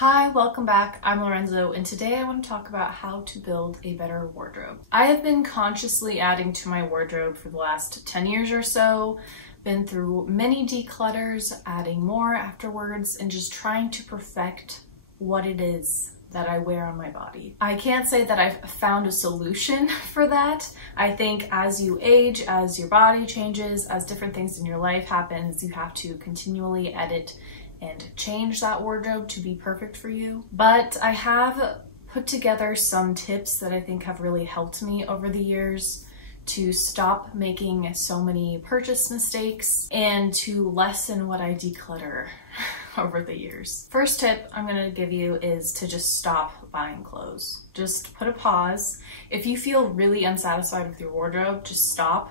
Hi, welcome back. I'm Lorenzo, and today I want to talk about how to build a better wardrobe. I have been consciously adding to my wardrobe for the last 10 years or so, been through many declutters, adding more afterwards, and just trying to perfect what it is that I wear on my body. I can't say that I've found a solution for that. I think as you age, as your body changes, as different things in your life happens, you have to continually edit and change that wardrobe to be perfect for you. But I have put together some tips that I think have really helped me over the years to stop making so many purchase mistakes and to lessen what I declutter over the years. First tip I'm gonna give you is to just stop buying clothes. Just put a pause. If you feel really unsatisfied with your wardrobe, just stop.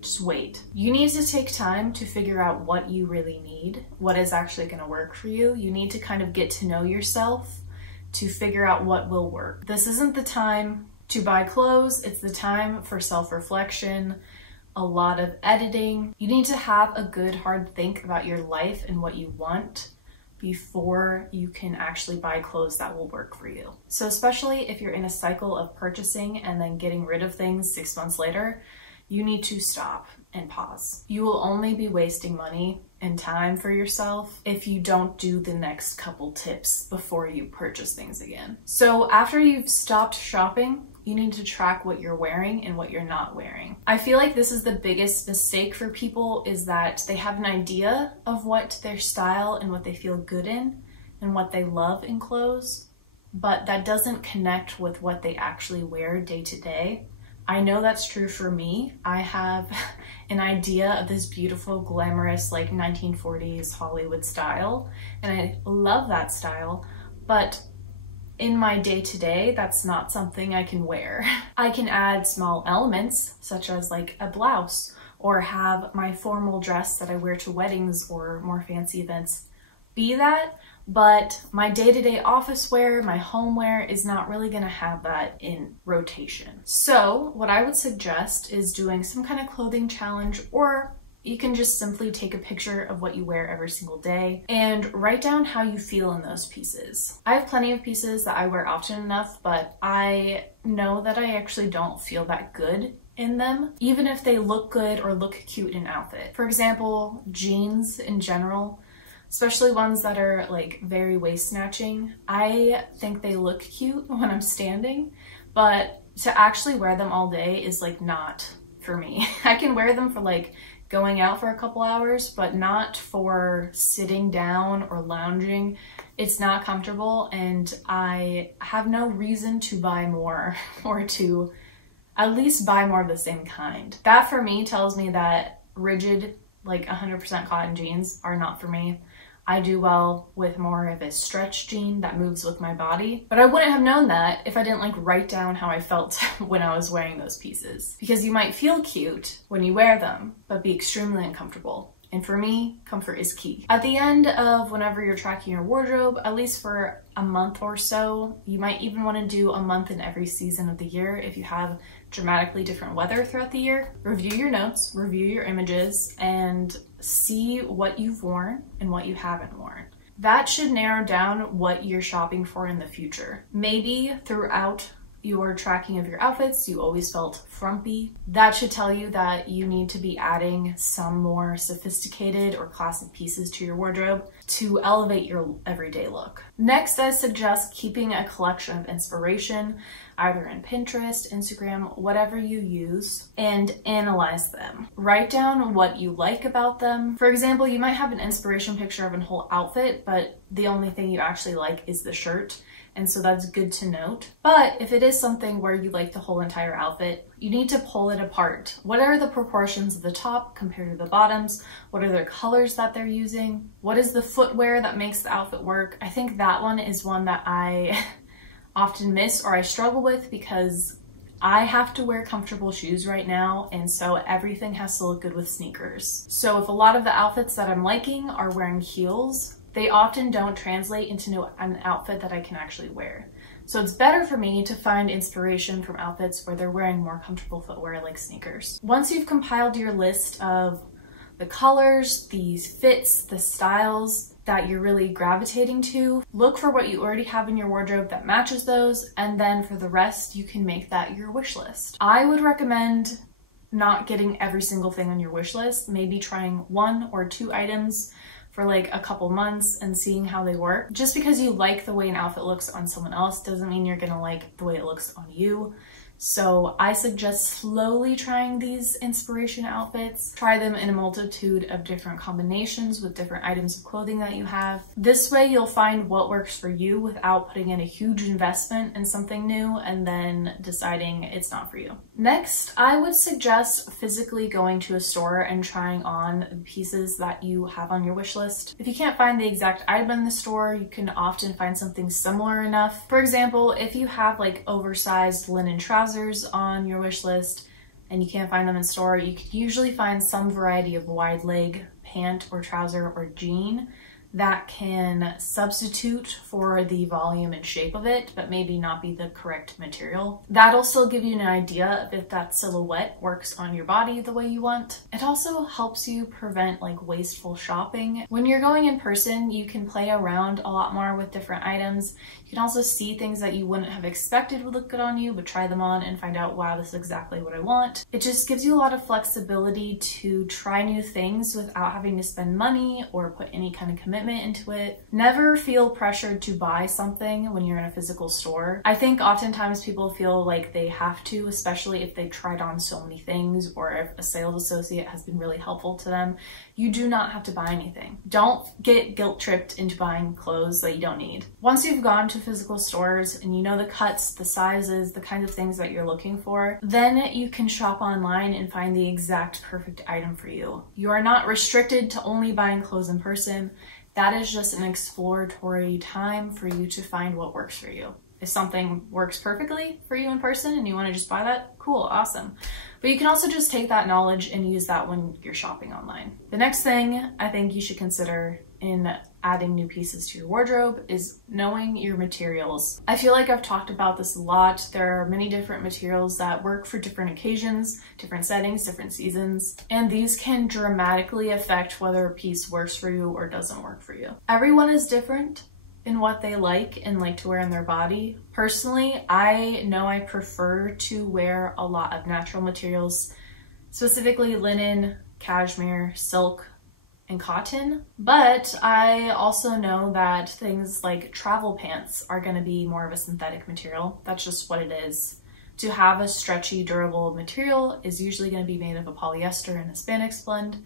Just wait. You need to take time to figure out what you really need, what is actually going to work for you. You need to kind of get to know yourself to figure out what will work. This isn't the time to buy clothes. It's the time for self-reflection, a lot of editing. You need to have a good hard think about your life and what you want before you can actually buy clothes that will work for you. So especially if you're in a cycle of purchasing and then getting rid of things 6 months later, you need to stop and pause. You will only be wasting money and time for yourself if you don't do the next couple tips before you purchase things again. So after you've stopped shopping, you need to track what you're wearing and what you're not wearing. I feel like this is the biggest mistake for people, is that they have an idea of what their style and what they feel good in and what they love in clothes, but that doesn't connect with what they actually wear day to day. I know that's true for me. I have an idea of this beautiful, glamorous, like 1940s Hollywood style, and I love that style, but in my day-to-day, that's not something I can wear. I can add small elements, such as like a blouse, or have my formal dress that I wear to weddings or more fancy events be that, but my day-to-day office wear, my home wear is not really gonna have that in rotation. So what I would suggest is doing some kind of clothing challenge, or you can just simply take a picture of what you wear every single day and write down how you feel in those pieces. I have plenty of pieces that I wear often enough, but I know that I actually don't feel that good in them, even if they look good or look cute in an outfit. For example, jeans in general, especially ones that are like very waist snatching. I think they look cute when I'm standing, but to actually wear them all day is like not for me. I can wear them for like going out for a couple hours, but not for sitting down or lounging. It's not comfortable, and I have no reason to buy more or to at least buy more of the same kind. That for me tells me that rigid, like 100% cotton jeans are not for me. I do well with more of a stretch jean that moves with my body, but I wouldn't have known that if I didn't like write down how I felt when I was wearing those pieces. Because you might feel cute when you wear them, but be extremely uncomfortable. And for me, comfort is key. At the end of whenever you're tracking your wardrobe, at least for a month or so, you might even want to do a month in every season of the year if you have dramatically different weather throughout the year. Review your notes, review your images, and see what you've worn and what you haven't worn. That should narrow down what you're shopping for in the future. Maybe throughout your tracking of your outfits, you always felt frumpy. That should tell you that you need to be adding some more sophisticated or classic pieces to your wardrobe to elevate your everyday look. Next, I suggest keeping a collection of inspiration, either in Pinterest, Instagram, whatever you use, and analyze them. Write down what you like about them. For example, you might have an inspiration picture of a whole outfit, but the only thing you actually like is the shirt. And so that's good to note. But if it is something where you like the whole entire outfit, you need to pull it apart. What are the proportions of the top compared to the bottoms? What are the colors that they're using? What is the footwear that makes the outfit work? I think that one is one that I often miss or I struggle with, because I have to wear comfortable shoes right now, and so everything has to look good with sneakers. So if a lot of the outfits that I'm liking are wearing heels, they often don't translate into an outfit that I can actually wear. So it's better for me to find inspiration from outfits where they're wearing more comfortable footwear like sneakers. Once you've compiled your list of the colors, the fits, the styles, that you're really gravitating to. Look for what you already have in your wardrobe that matches those, and then for the rest, you can make that your wish list. I would recommend not getting every single thing on your wish list, maybe trying 1 or 2 items for like a couple months and seeing how they work. Just because you like the way an outfit looks on someone else doesn't mean you're gonna like the way it looks on you. So I suggest slowly trying these inspiration outfits. Try them in a multitude of different combinations with different items of clothing that you have. This way you'll find what works for you without putting in a huge investment in something new and then deciding it's not for you. Next, I would suggest physically going to a store and trying on the pieces that you have on your wish list. If you can't find the exact item in the store, you can often find something similar enough. For example, if you have like oversized linen trousers on your wish list and you can't find them in store, you can usually find some variety of wide leg pant or trouser or jean that can substitute for the volume and shape of it, but maybe not be the correct material. That'll still give you an idea of if that silhouette works on your body the way you want. It also helps you prevent like wasteful shopping. When you're going in person, you can play around a lot more with different items. You can also see things that you wouldn't have expected would look good on you, but try them on and find out, wow, this is exactly what I want. It just gives you a lot of flexibility to try new things without having to spend money or put any kind of commitment into it. Never feel pressured to buy something when you're in a physical store. I think oftentimes people feel like they have to, especially if they've tried on so many things or if a sales associate has been really helpful to them. You do not have to buy anything. Don't get guilt tripped into buying clothes that you don't need. Once you've gone to physical stores and you know the cuts, the sizes, the kinds of things that you're looking for, then you can shop online and find the exact perfect item for you. You are not restricted to only buying clothes in person. That is just an exploratory time for you to find what works for you. If something works perfectly for you in person and you want to just buy that, cool, awesome. But you can also just take that knowledge and use that when you're shopping online. The next thing I think you should consider in adding new pieces to your wardrobe is knowing your materials. I feel like I've talked about this a lot. There are many different materials that work for different occasions, different settings, different seasons, and these can dramatically affect whether a piece works for you or doesn't work for you. Everyone is different in what they like and like to wear in their body. Personally, I know I prefer to wear a lot of natural materials, specifically linen, cashmere, silk, and cotton, but I also know that things like travel pants are going to be more of a synthetic material. That's just what it is. To have a stretchy, durable material is usually going to be made of a polyester and a spandex blend,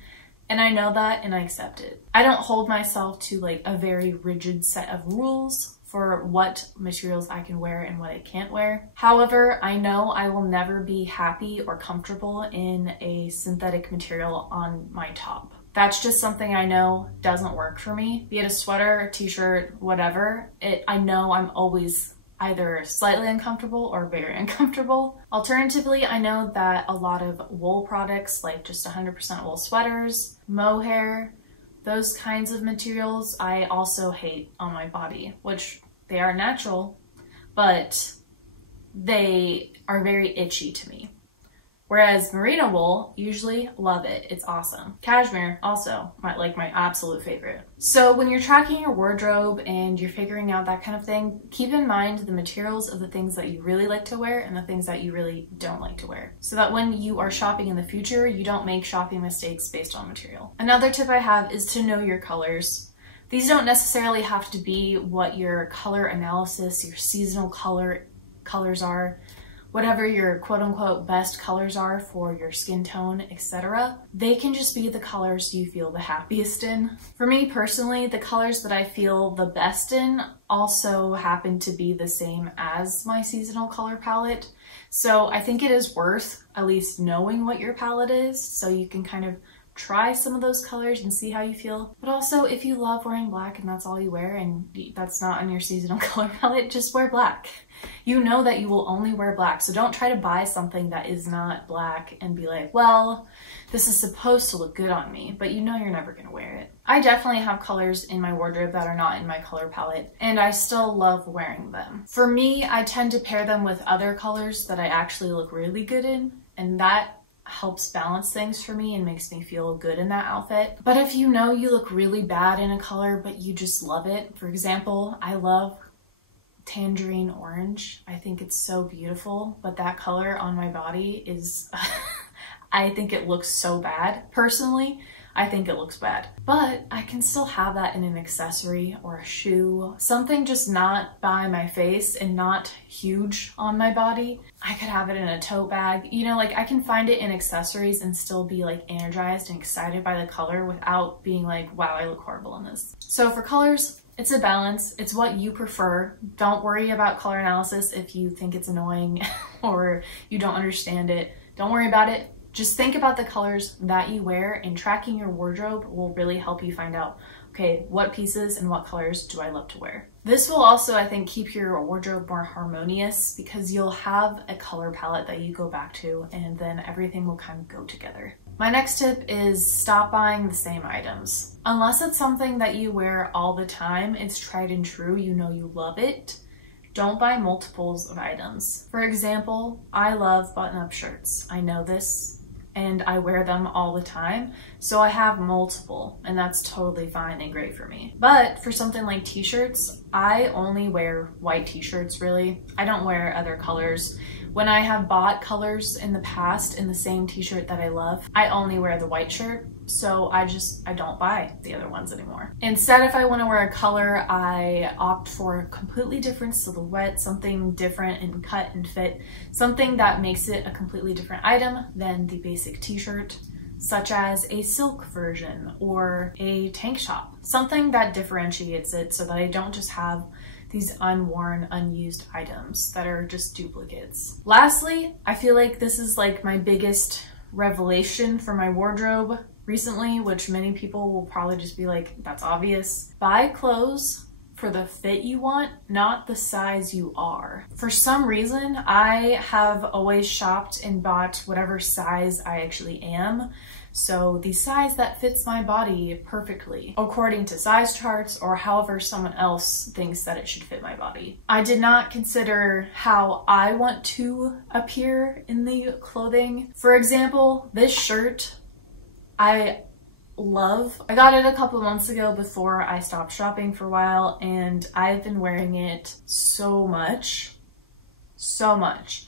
and I know that and I accept it. I don't hold myself to like a very rigid set of rules for what materials I can wear and what I can't wear. However, I know I will never be happy or comfortable in a synthetic material on my top. That's just something I know doesn't work for me. Be it a sweater, a t-shirt, whatever, I know I'm always either slightly uncomfortable or very uncomfortable. Alternatively, I know that a lot of wool products, like just 100% wool sweaters, mohair, those kinds of materials, I also hate on my body, which they are natural, but they are very itchy to me. Whereas merino wool, usually love it. It's awesome. Cashmere, also my absolute favorite. So when you're tracking your wardrobe and you're figuring out that kind of thing, keep in mind the materials of the things that you really like to wear and the things that you really don't like to wear, so that when you are shopping in the future, you don't make shopping mistakes based on material. Another tip I have is to know your colors. These don't necessarily have to be what your color analysis, your seasonal colors are. Whatever your quote-unquote best colors are for your skin tone, etc. They can just be the colors you feel the happiest in. For me personally, the colors that I feel the best in also happen to be the same as my seasonal color palette. So I think it is worth at least knowing what your palette is so you can kind of try some of those colors and see how you feel. But also, if you love wearing black and that's all you wear and that's not on your seasonal color palette, just wear black. You know that you will only wear black, so don't try to buy something that is not black and be like, well, this is supposed to look good on me, but you know you're never gonna wear it. I definitely have colors in my wardrobe that are not in my color palette, and I still love wearing them. For me, I tend to pair them with other colors that I actually look really good in, and that helps balance things for me and makes me feel good in that outfit. But if you know you look really bad in a color, but you just love it, for example, I love tangerine orange. I think it's so beautiful, but that color on my body is, I think it looks so bad. Personally, I think it looks bad, but I can still have that in an accessory or a shoe, something just not by my face and not huge on my body. I could have it in a tote bag, you know, like I can find it in accessories and still be like energized and excited by the color without being like, wow, I look horrible in this. So for colors, it's a balance. It's what you prefer. Don't worry about color analysis if you think it's annoying or you don't understand it. Don't worry about it. Just think about the colors that you wear, and tracking your wardrobe will really help you find out, okay, what pieces and what colors do I love to wear? This will also, I think, keep your wardrobe more harmonious because you'll have a color palette that you go back to, and then everything will kind of go together. My next tip is stop buying the same items. Unless it's something that you wear all the time, it's tried and true, you know you love it. Don't buy multiples of items. For example, I love button-up shirts. I know this, and I wear them all the time, so I have multiple, and that's totally fine and great for me. But for something like t-shirts, I only wear white t-shirts, really. I don't wear other colors. When I have bought colors in the past in the same t-shirt that I love, I only wear the white shirt, so I don't buy the other ones anymore. Instead, if I want to wear a color, I opt for a completely different silhouette, something different in cut and fit, something that makes it a completely different item than the basic t-shirt, such as a silk version or a tank top, something that differentiates it so that I don't just have these unworn, unused items that are just duplicates. Lastly, I feel like this is like my biggest revelation for my wardrobe recently, which many people will probably just be like, that's obvious. Buy clothes for the fit you want, not the size you are. For some reason, I have always shopped and bought whatever size I actually am. So the size that fits my body perfectly, according to size charts or however someone else thinks that it should fit my body. I did not consider how I want to appear in the clothing. For example, this shirt, I love. I got it a couple months ago before I stopped shopping for a while, and I've been wearing it so much.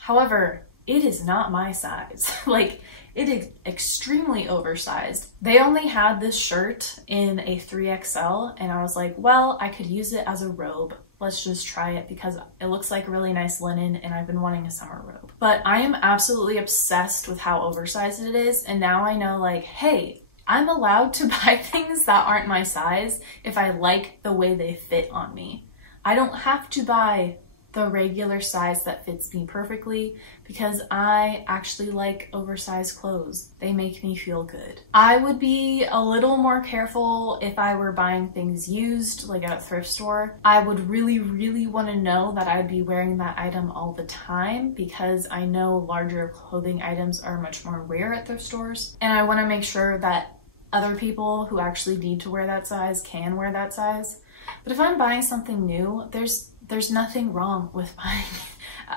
However, it is not my size. Like, it is extremely oversized. They only had this shirt in a 3XL, and I was like, well, I could use it as a robe. Let's just try it because it looks like really nice linen and I've been wanting a summer robe. But I am absolutely obsessed with how oversized it is, and now I know, like, hey, I'm allowed to buy things that aren't my size if I like the way they fit on me. I don't have to buy the regular size that fits me perfectly because I actually like oversized clothes. They make me feel good. I would be a little more careful if I were buying things used, like at a thrift store. I would really want to know that I'd be wearing that item all the time because I know larger clothing items are much more rare at thrift stores. And I want to make sure that other people who actually need to wear that size can wear that size. But if I'm buying something new, there's nothing wrong with buying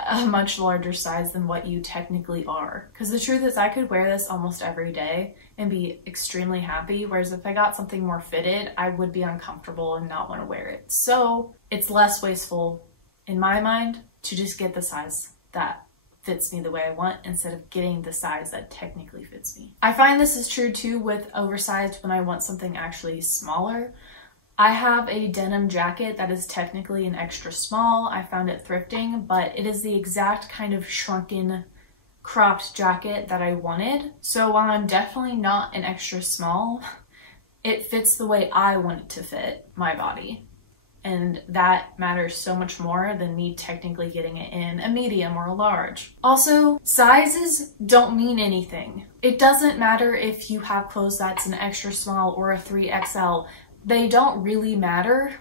a much larger size than what you technically are. Because the truth is I could wear this almost every day and be extremely happy, whereas if I got something more fitted, I would be uncomfortable and not want to wear it. So it's less wasteful in my mind to just get the size that fits me the way I want instead of getting the size that technically fits me. I find this is true too with oversized when I want something actually smaller. I have a denim jacket that is technically an extra small. I found it thrifting, but it is the exact kind of shrunken, cropped jacket that I wanted. So while I'm definitely not an extra small, it fits the way I want it to fit my body. And that matters so much more than me technically getting it in a medium or a large. Also, sizes don't mean anything. It doesn't matter if you have clothes that's an extra small or a 3XL. They don't really matter.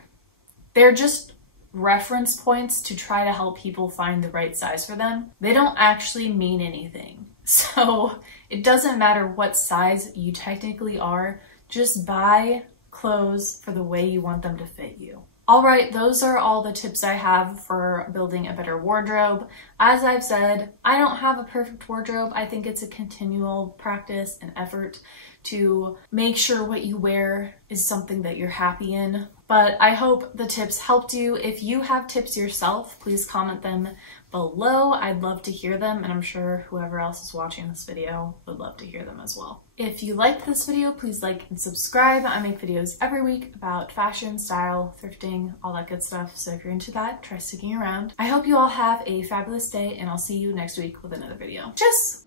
They're just reference points to try to help people find the right size for them. They don't actually mean anything. So it doesn't matter what size you technically are, just buy clothes for the way you want them to fit you. All right, those are all the tips I have for building a better wardrobe. As I've said, I don't have a perfect wardrobe. I think it's a continual practice and effort to make sure what you wear is something that you're happy in. But I hope the tips helped you. If you have tips yourself, please comment them below. I'd love to hear them, and I'm sure whoever else is watching this video would love to hear them as well. If you liked this video, please like and subscribe. I make videos every week about fashion, style, thrifting, all that good stuff. So if you're into that, try sticking around. I hope you all have a fabulous day, and I'll see you next week with another video. Tschüss!